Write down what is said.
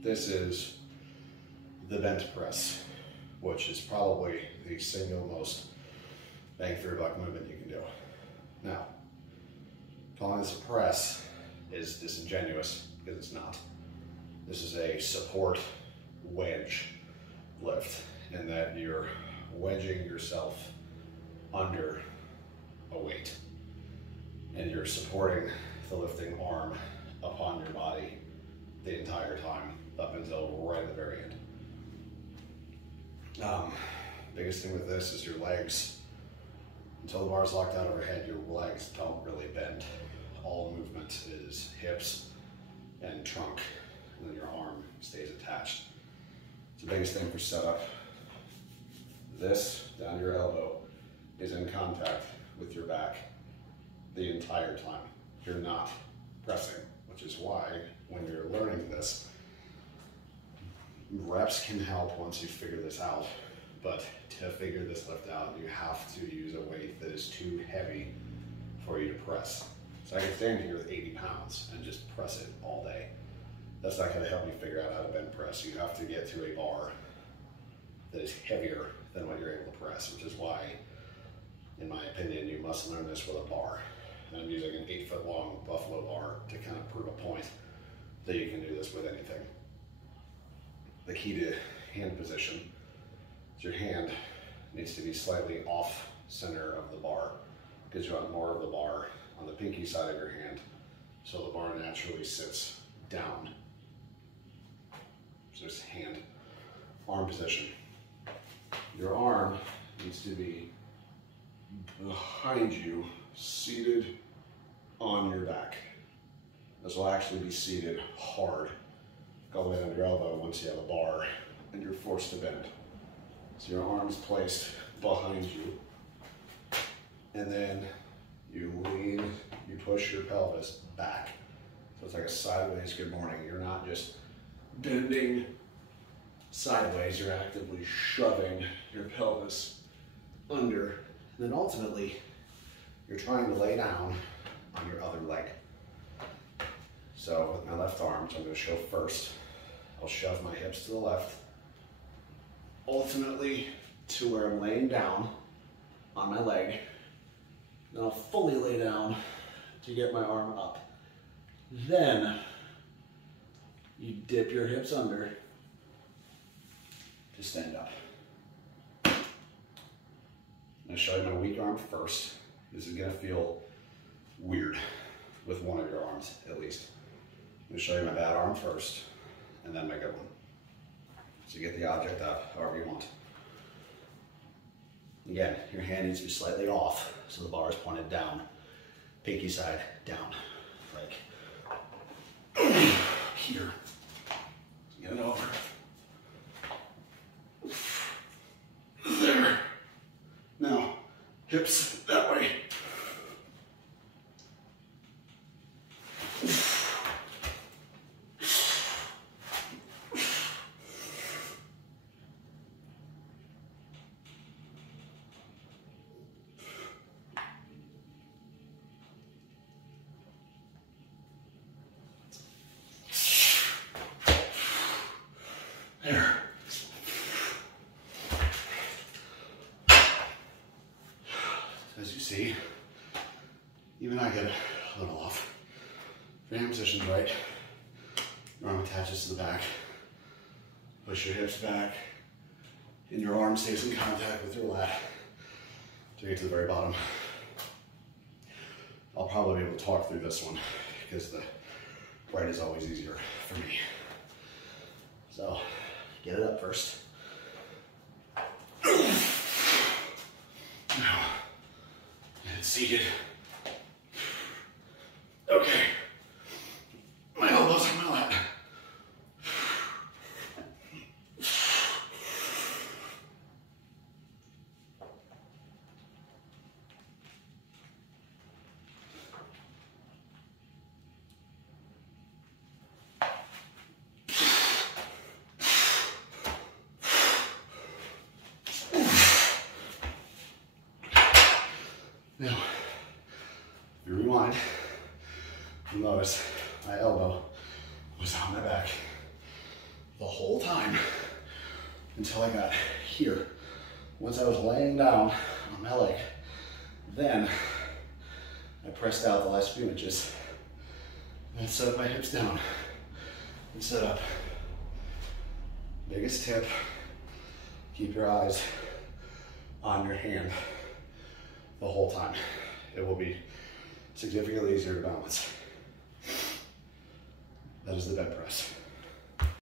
This is the bench press, which is probably the single most bang for your buck movement you can do. Now, calling this a press is disingenuous because it's not. This is a support wedge lift, in that you're wedging yourself under a weight and you're supporting the lifting arm upon your body the entire time up until right at the very end. Biggest thing with this is your legs. Until the bar is locked out overhead, your legs don't really bend. All movement is hips and trunk, and then your arm stays attached. It's the biggest thing for setup. This, down your elbow, is in contact with your back the entire time. You're not pressing, which is why when you're learning this, reps can help once you figure this out, but to figure this lift out, you have to use a weight that is too heavy for you to press. So I can stand here with 80 pounds and just press it all day. That's not going to help you figure out how to bench press. You have to get to a bar that is heavier than what you're able to press, which is why, in my opinion, you must learn this with a bar. And I'm using an 8-foot long buffalo bar to kind of prove a point that you can do this with anything. The key to hand position is your hand needs to be slightly off center of the bar, because you want more of the bar on the pinky side of your hand, so the bar naturally sits down. So there's hand, arm position. Your arm needs to be behind you, seated on your back. This will actually be seated hard, all the way down your elbow once you have a bar and you're forced to bend. So your arm's placed behind you, and then you lean, you push your pelvis back. So it's like a sideways good morning. You're not just bending sideways, you're actively shoving your pelvis under. And then ultimately, you're trying to lay down on your other leg. So with my left arm, which I'm going to show first, I'll shove my hips to the left, ultimately to where I'm laying down on my leg. Then I'll fully lay down to get my arm up. Then you dip your hips under to stand up. I'm going to show you my weak arm first. This is going to feel weird with one of your arms, at least. I'm going to show you my bad arm first, and then my good one. So you get the object up however you want. Again, your hand needs to be slightly off, so the bar is pointed down. Pinky side down, like here. Get it over. There. Now, hips that way. There. As you see, even I get a little off. If your hand position's right, your arm attaches to the back. Push your hips back, and your arm stays in contact with your lat to get to the very bottom. I'll probably be able to talk through this one because the right is always easier for me. So, get it up first. Now, get it seated. Okay. My elbows on my lap. Now, if you rewind, you'll notice my elbow was on my back. the whole time until I got here. Once I was laying down on my leg, then I pressed out the last few inches and set up my hips down and set up. Biggest tip, keep your eyes on your hand the whole time. It will be significantly easier to balance. That is the bed press.